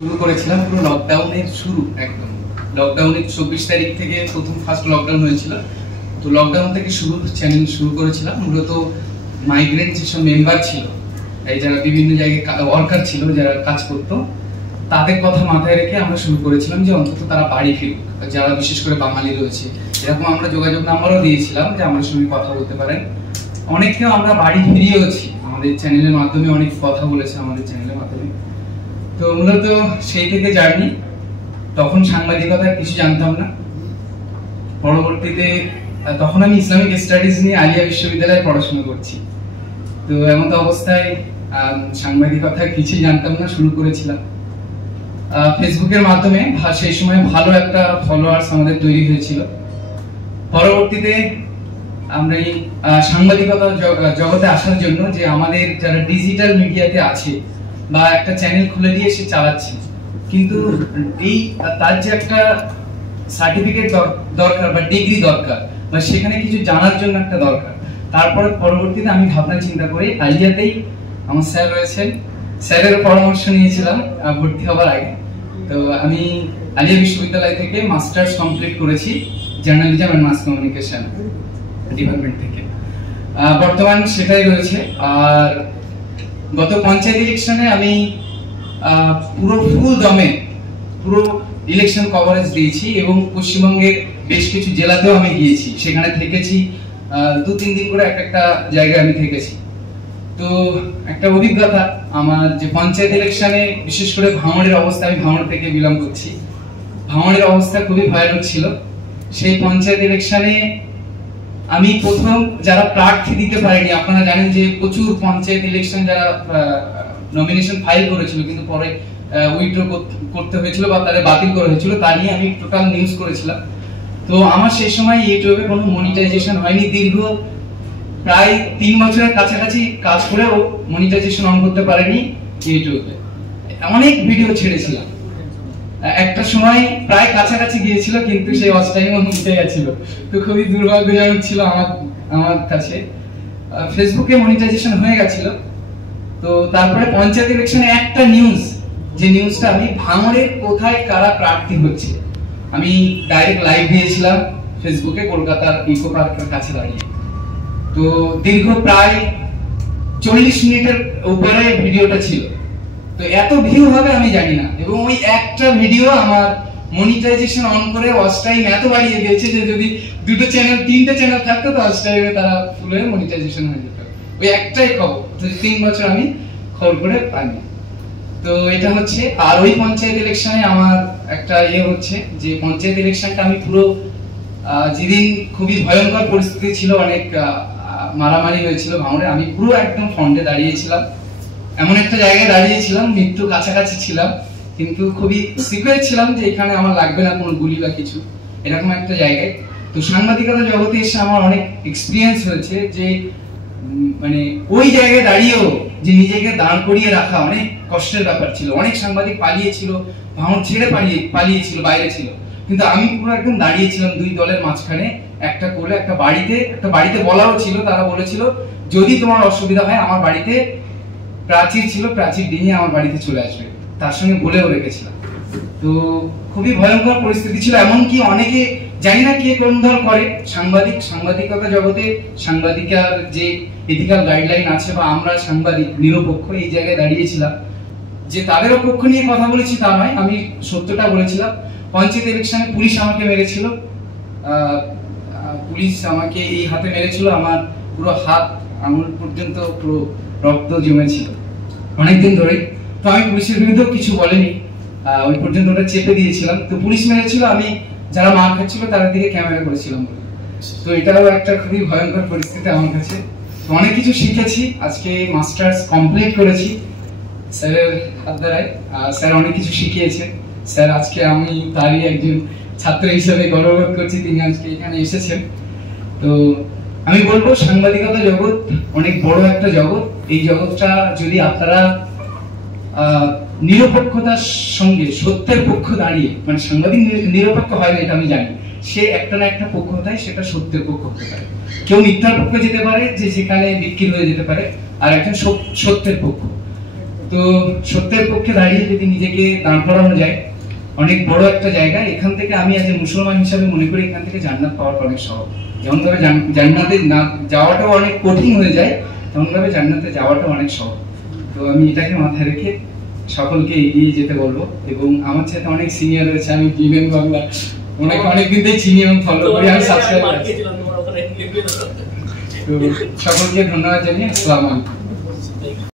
শুরু করেছিলাম পুরো লকডাউনের শুরু, একদম লকডাউনের 24 তারিখ থেকে ফার্স্ট লকডাউন হয়েছিল। তো লকডাউন থেকে চ্যানেল শুরু করেছিলাম। মূলত মাইগ্রেন্ট যেসব মেম্বার ছিল, এই যারা বিভিন্ন জায়গায় ওয়ার্কার ছিল, যারা কাজ করতো, তাদের কথা মাথায় রেখে আমরা শুরু করেছিলাম যে অন্তত তারা বাড়ি ফিরুক, যারা বিশেষ করে বাঙালি রয়েছে। এরকম আমরা যোগাযোগ নাম্বারও দিয়েছিলাম যে আমার সঙ্গে কথা বলতে পারেন। অনেককেও আমরা বাড়ি ফিরিয়েওছি, আমাদের চ্যানেলের মাধ্যমে অনেক কথা বলেছে আমাদের চ্যানেলের মাধ্যমে। তো মূলত সেই থেকে জার্নি। তখন সাংবাদিকতার কিছু জানতাম না। পরবর্তীতে তখন আমি ইসলামিক স্টাডিজ নিয়ে আলিয়া বিশ্ববিদ্যালয়ে পড়াশোনা করছি। তো এমন অবস্থায় সাংবাদিকতার কিছুই জানতাম না, শুরু করেছিলাম ফেসবুকের মাধ্যমে। সেই সময় ভালো একটা ফলোয়ার্স আমাদের তৈরি হয়েছিল। পরবর্তীতে আমরা এই সাংবাদিকতা জগতে আসার জন্য যে আমাদের যারা ডিজিটাল মিডিয়াতে আছে বা একটা চ্যানেল খুলে দিয়ে সে চালাচ্ছে, কিন্তু এই তার যে একটা সার্টিফিকেট দরকার বা ডিগ্রি দরকার বা সেখানে কিছু জানার জন্য একটা দরকার। তারপরে পরবর্তীতে আমি ভাবনা চিন্তা করি, আলিয়াতেই আমার স্যার রয়েছেন, স্যারের পরামর্শ নিয়েছিলাম ভর্তি হওয়ার আগে। তো আমি আলিয়া বিশ্ববিদ্যালয় থেকে মাস্টার্স কমপ্লিট করেছি journalism and mass communication department থেকে। বর্তমান সেটাই রয়েছে। আর গত পঞ্চায়েত ইলেকশনে আমি পুরো ফুল দমে পুরো ইলেকশন কভারেজ দিয়েছি এবং পশ্চিমবঙ্গের বেশ কিছু জেলাতেও আমি গিয়েছি, সেখানে থেকেছি 2-3 দিন করে একটা জায়গায় আমি থেকেছি। তো একটা অভিজ্ঞতা আমার যে পঞ্চায়েত ইলেকশনে, বিশেষ করে ভাঙড়ের অবস্থা, আমি ভাঙড় থেকে বিলং করছি, ভাঙড়ের অবস্থা খুবই ভয়ানক ছিল। সেই পঞ্চায়েত ইলেকশনে আমি প্রথম যারা প্রার্থী দিতে পারেনি, আপনারা জানেন যে প্রচুর পঞ্চায়েত ইলেকশন যারা নমিনেশন ফাইল করেছিল কিন্তু পরে উইথড্র করতে হয়েছিল বা তাদের বাতিল করা হয়েছিল, তা নিয়ে আমি টোটাল নিউজ করেছিলাম। তো আমার সেই সময় ইউটিউবে কোনো মনিটাইজেশন হয়নি, দীর্ঘ প্রায় 3 বছরের কাছাকাছি কাজ করেও মনিটাইজেশন অন করতে পারেনি ইউটিউবে। অনেক ভিডিও ছেড়েছিলাম, একটা সময় প্রায় কাছাকাছি গিয়েছিল কিন্তু সেই ওয়াচ টাইম উঠে গেছিল। তো খুবই দুর্ভাগ্যজনক ছিল আমার কাছে। ফেসবুকে মনিটাইজেশন হয়ে গেছিল। তো তারপরে পঞ্চায়েত ইলেকশনে একটা নিউজ, যে নিউজটা আমি ভাঙড়ের কোথায় কারা প্রার্থী হচ্ছে, আমি ডাইরেক্ট লাইভ দিয়েছিলাম ফেসবুকে কলকাতার ইকো পার্কের কাছে দাঁড়িয়ে। তো দীর্ঘ প্রায় 40 মিনিটের উপরে ভিডিওটা ছিল। তো এত ভিউ হবে আমি জানি না, এবং ওই একটা ভিডিও আমার মনিটাইজেশন অন করে ওয়াচ টাইম এত বাড়িয়ে দিয়েছে যে যদি 2টো চ্যানেল 3টে চ্যানেল থাকতো তো ওয়াচ টাইমে তারা ফুল হয়ে মনিটাইজেশন হয়ে যেত। ওই একটাই খবর, 3 বছর আমি খবর করে পাইনি। তো এটা হচ্ছে। আর ওই পঞ্চায়েত ইলেকশনে আমার একটা হচ্ছে যে পঞ্চায়েত ইলেকশনটা আমি পুরো যেদিন খুবই ভয়ঙ্কর পরিস্থিতি ছিল, অনেক মারামারি হয়েছিল ভাঙড়ে, আমি পুরো একদম ফ্রন্টে দাঁড়িয়েছিলাম। এমন একটা জায়গায় দাঁড়িয়েছিলাম, মৃত্যু কাছাকাছি ছিলাম, কিন্তু খুবই সিকিউর ছিলাম যে এখানে আমার লাগবে না কোনো গুলি বা কিছু, এরকম একটা জায়গায়। তো সাংবাদিকতা জগতে এসে আমার অনেক এক্সপিরিয়েন্স হয়েছে যে মানে ওই জায়গায় দাঁড়িয়েও যে নিজেকে দাঁড় করিয়ে রাখা অনেক কষ্টের ব্যাপার ছিল। অনেক সাংবাদিক পালিয়েছিল, ভাঙড় ছেড়ে পালিয়েছিল, বাইরে ছিল, কিন্তু আমি পুরো একদম দাঁড়িয়েছিলাম 2 দলের মাঝখানে। একটা বাড়িতে বলাও ছিল, তারা বলেছিল যদি তোমার অসুবিধা হয় আমার বাড়িতে প্রাচীর ছিল, প্রাচীর ডিঙিয়ে আমার বাড়িতে চলে আসবে, তার সঙ্গে বলেও রেখেছিলাম। তো খুবই ভয়ঙ্কর পরিস্থিতি ছিল। এমনকি অনেকে জানি না কে কোন দল করে, সাংবাদিকতা জগতে সাংবাদিকার যে এথিক্যাল গাইডলাইন আছে বা আমরা সাংবাদিক নিরপেক্ষ, এই জায়গায় দাঁড়িয়েছিলাম যে তাদেরও পক্ষ নিয়ে কথা বলেছি তা নয়, আমি সত্যটা বলেছিলাম। পঞ্চায়েত ইলেকশনে পুলিশ আমাকে মেরেছিল, পুলিশ আমাকে এই হাতে মেরেছিল, আমার পুরো হাত আঙুল পর্যন্ত পুরো রক্ত জমেছিল অনেকদিন ধরে। তো আমি পুলিশের বিরুদ্ধেও কিছু বলিনি, ওই পর্যন্ত ওটা চেপে দিয়েছিলাম। তো পুলিশ মেরেছিল, আমি যারা মার খাচ্ছিল তাদের দিকে ক্যামেরা করেছিলাম। তো এটাও একটা খুবই ভয়ঙ্কর পরিস্থিতি আমার কাছে। তো অনেক কিছু শিখেছি। আজকে মাস্টার্স কমপ্লিট করেছি স্যারের হাত দ্বারাই। স্যার অনেক কিছু শিখিয়েছে। স্যার আজকে আমি তারই একজন ছাত্র হিসেবে গর্ববোধ করছি তিনি আজকে এখানে এসেছেন। তো আমি বলবো সাংবাদিকতা জগৎ অনেক বড় একটা জগৎ। এই জগৎটা যদি আপনারা নিরপেক্ষতার সঙ্গে সত্যের পক্ষ দাঁড়িয়ে, মানে সাংবাদিক নিরপেক্ষ হয় না এটা আমি জানি, সে একটা না একটা পক্ষ হয়, সেটা সত্যের পক্ষ হতে পারে। কেউ মিথ্যার পক্ষে যেতে পারে, যে সেখানে বিক্রি হয়ে যেতে পারে, আর একজন সত্যের পক্ষ। তো সত্যের পক্ষে দাঁড়িয়ে যদি নিজেকে দাঁড় করানো যায়, অনেক বড় একটা জায়গা। এখান থেকে আমি আজ মুসলমান হিসাবে মনে করি এখান থেকে জান্নাত পাওয়াটা অনেক সহজ। যেমন ভাবে জান্নাতে না যাওয়াটা অনেক কঠিন হয়ে যায়, তেমন ভাবে জান্নাতে যাওয়াটা অনেক সহজ। তো আমি এটাকে মাথায় রেখে সকলকে এগিয়ে যেতে বলবো। এবং আমার সাথে অনেক সিনিয়র রয়েছে, আমি বিবেন বাংলা ওনাকে অনেকদিন থেকে চিনি এবং ফলো করি, আমি সাবস্ক্রাইব করি। তো সকলকে ধন্যবাদ জানিয়ে আসসালামু আলাইকুম।